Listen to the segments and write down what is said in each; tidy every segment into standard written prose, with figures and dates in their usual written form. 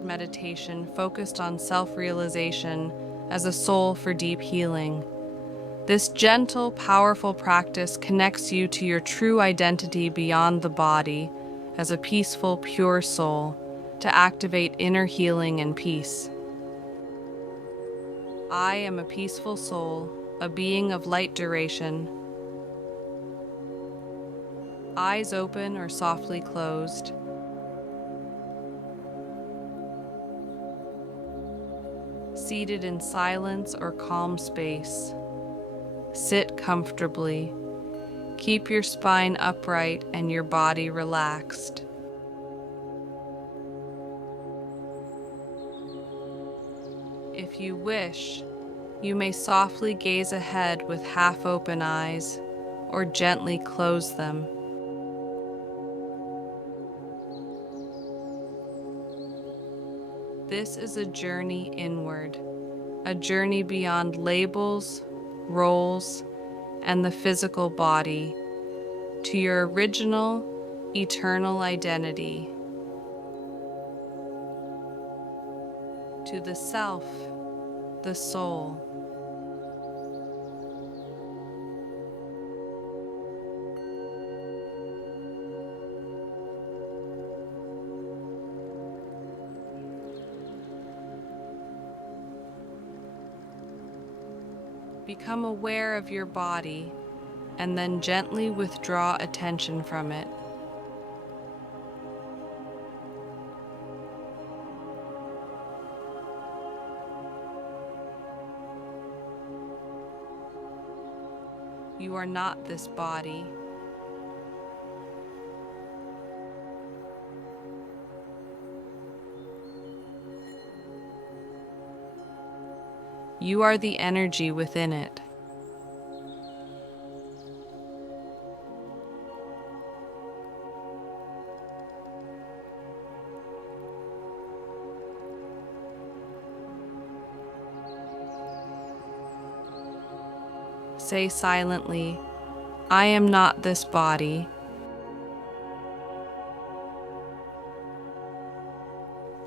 short meditation focused on self-realization as a soul for deep healing. This gentle, powerful practice connects you to your true identity beyond the body as a peaceful, pure soul to activate inner healing and peace. I am a peaceful soul, a being of light duration. Eyes open or softly closed. Seated in silence or calm space. Sit comfortably. Keep your spine upright and your body relaxed. If you wish, you may softly gaze ahead with half-open eyes or gently close them. This is a journey inward, a journey beyond labels, roles, and the physical body to your original, eternal identity, to the self, the soul. Become aware of your body and then gently withdraw attention from it. You are not this body. You are the energy within it. Say silently, I am not this body.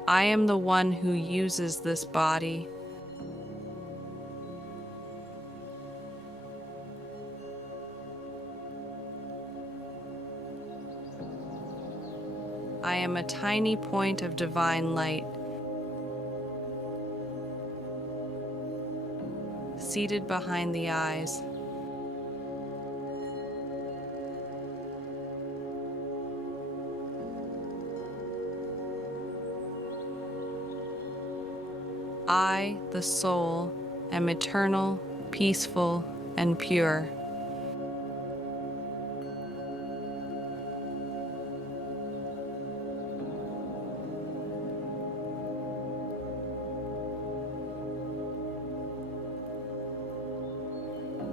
I am the one who uses this body. I am a tiny point of divine light, seated behind the eyes. I, the soul, am eternal, peaceful, and pure.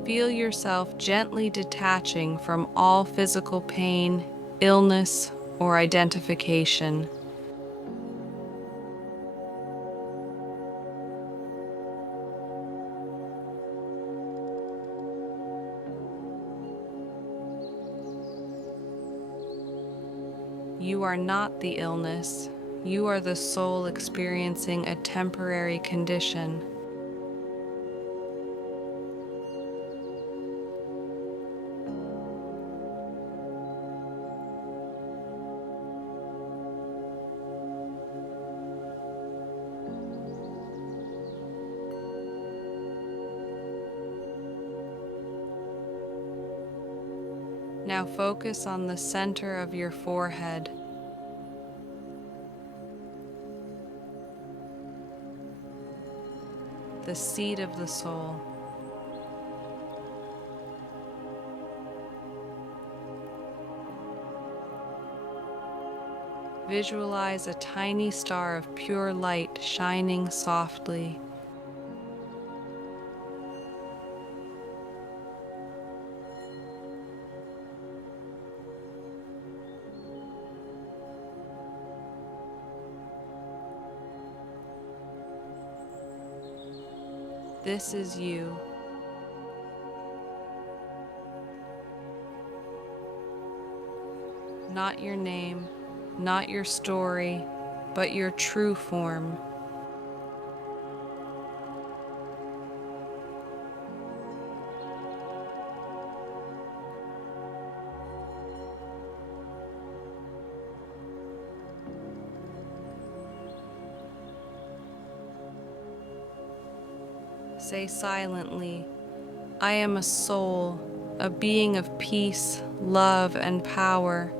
Feel yourself gently detaching from all physical pain, illness, or identification. You are not the illness. You are the soul experiencing a temporary condition. Now focus on the center of your forehead. The seat of the soul. Visualize a tiny star of pure light shining softly. This is you. Not your name, not your story, but your true form. Say silently, I am a soul, a being of peace, love, and power.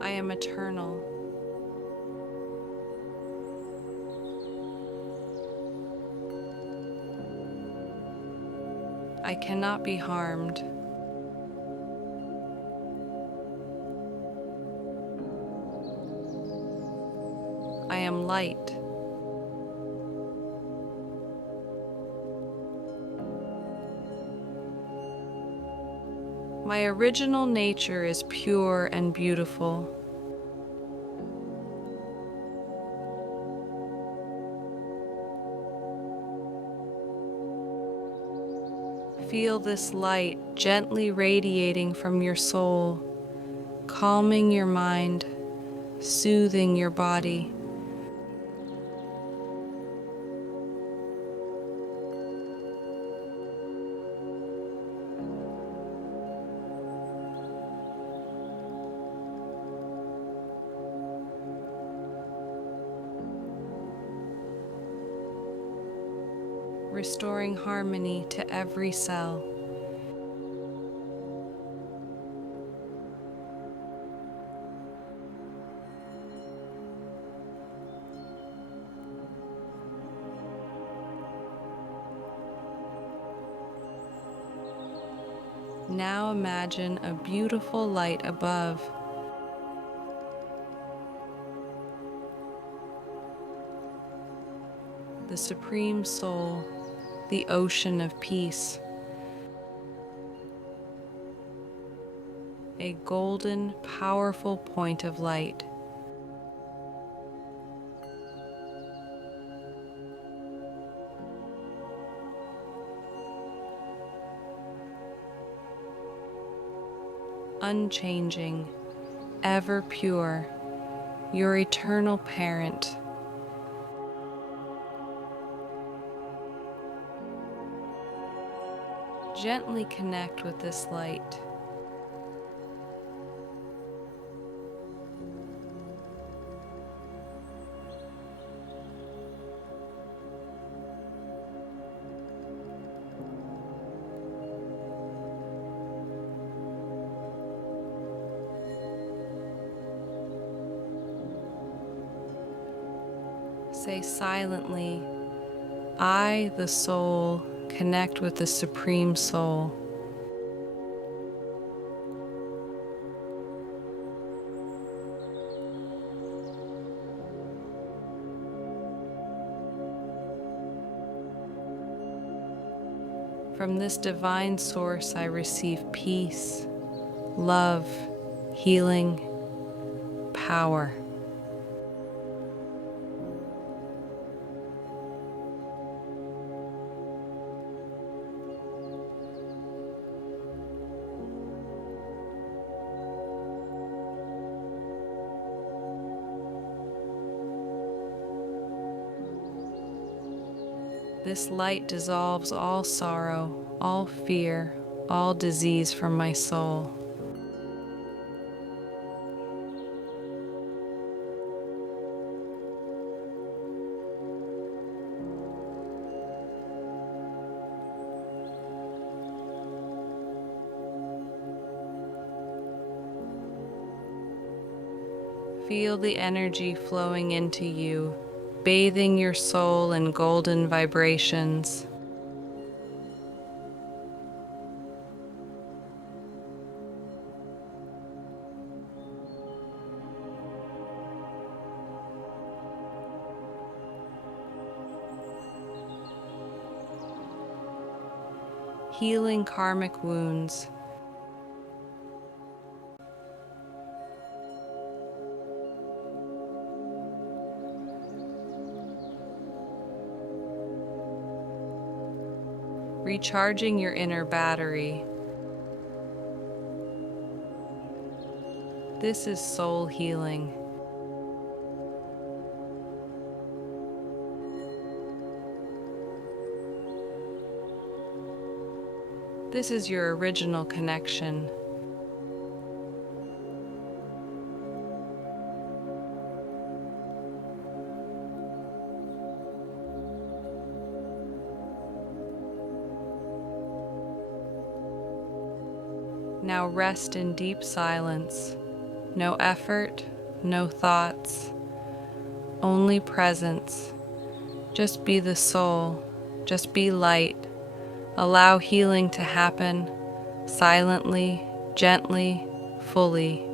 I am eternal. I cannot be harmed. I am light. My original nature is pure and beautiful. Feel this light gently radiating from your soul, calming your mind, soothing your body. Restoring harmony to every cell. Now imagine a beautiful light above. The Supreme Soul, the ocean of peace. A golden, powerful point of light. Unchanging, ever pure, your eternal parent. Gently connect with this light. Say silently, I, the soul, connect with the Supreme Soul. From this divine source I receive peace, love, healing, power. This light dissolves all sorrow, all fear, all disease from my soul. Feel the energy flowing into you, bathing your soul in golden vibrations. Healing karmic wounds. recharging your inner battery. This is soul healing. This is your original connection. Now rest in deep silence. No effort, no thoughts, only presence. Just be the soul, just be light. Allow healing to happen silently, gently, fully.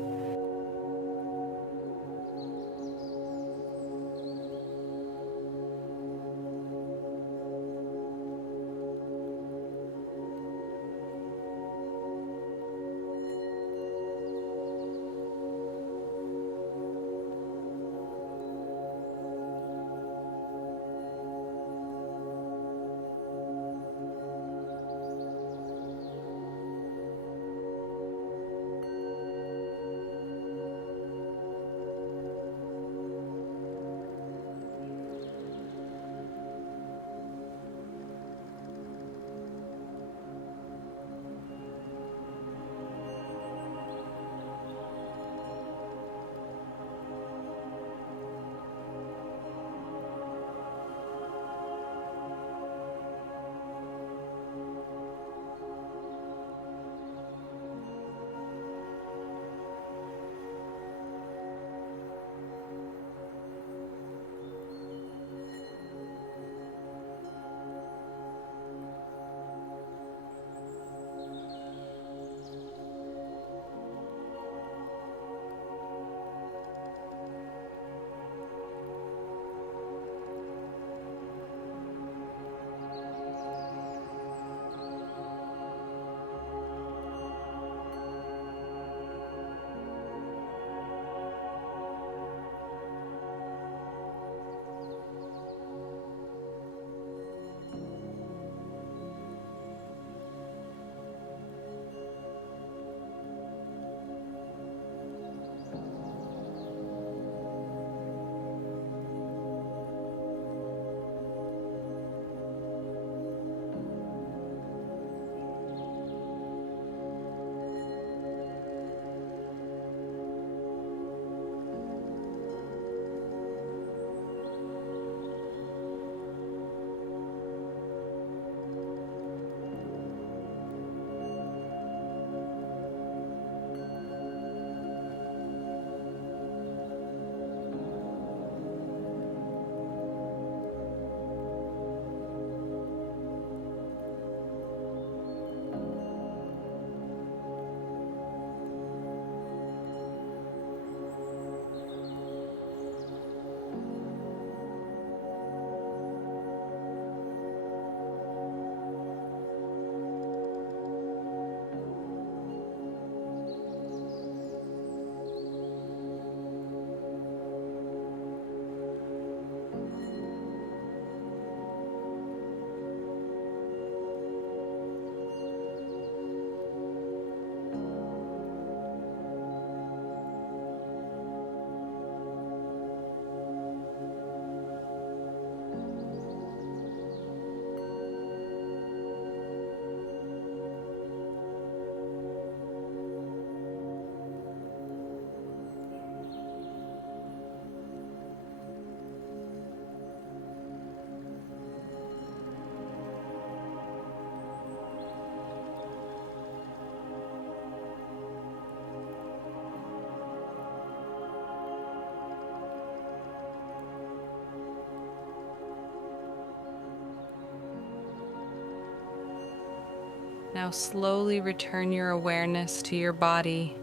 Now slowly return your awareness to your body.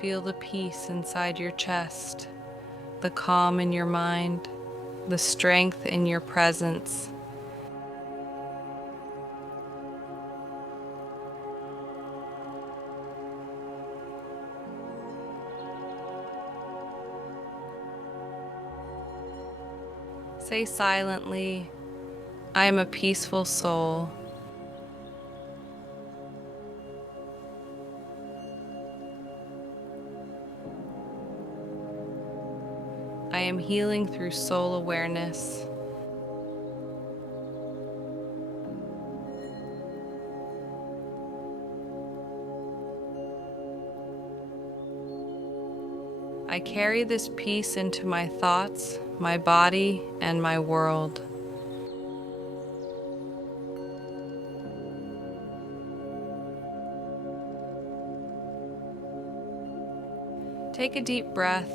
Feel the peace inside your chest, the calm in your mind, the strength in your presence. Say silently, I am a peaceful soul. I am healing through soul awareness. I carry this peace into my thoughts, my body, and my world. Take a deep breath.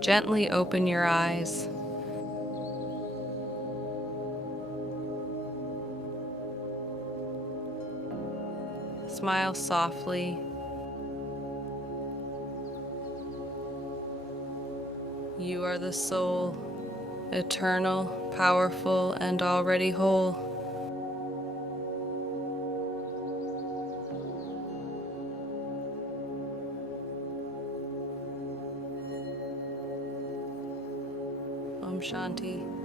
Gently open your eyes. Smile softly. You are the soul, eternal, powerful, and already whole. Om Shanti.